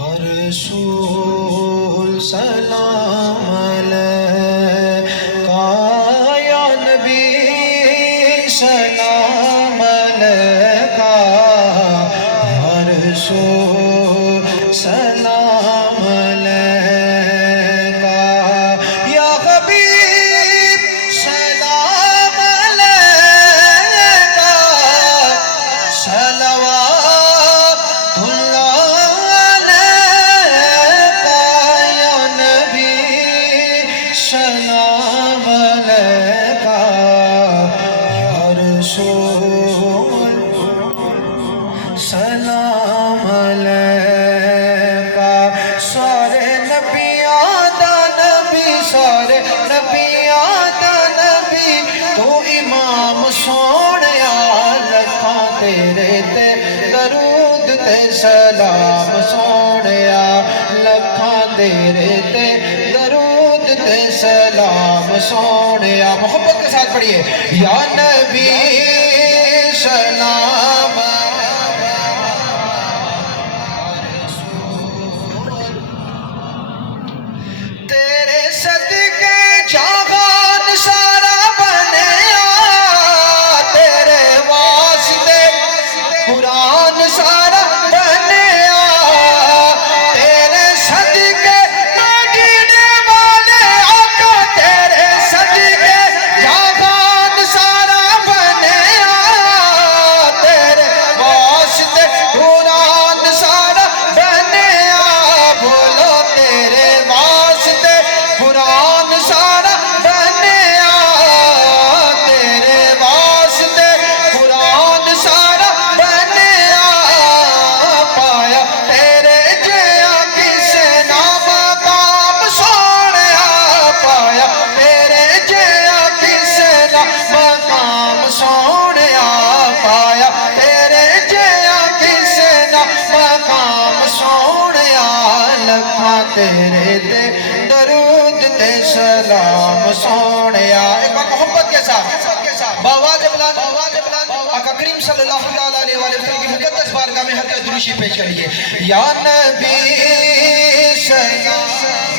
رسول سلام علیکہ یا نبی سلام علیکہ یا رسول سلام علیکہ یا حبیب سلام علیکہ صلوات اللہ سلام علیکہ یا رسول سلام علیکہ سارے نبیاں دا نبی سارے نبیاں دا نبی تو امام سونیا لکھاں تیرے تے درود تے سلام سونیا لکھاں تیرے تے سلام سونیا محبت کے ساتھ پڑھئے یا نبی سلام تیرے صدقے جہان سارا بنیا تیرے واسطے قرآن سارا بنیا تیرے صدقے تیرے تے درود تے سلام سونیا ایک بار محبت کے ساتھ باواز بلند آقا کریم صلی اللہ علیہ وسلم کی مقدس بارگاہ میں ہر کا دروشی پیش کریے یا نبی سلام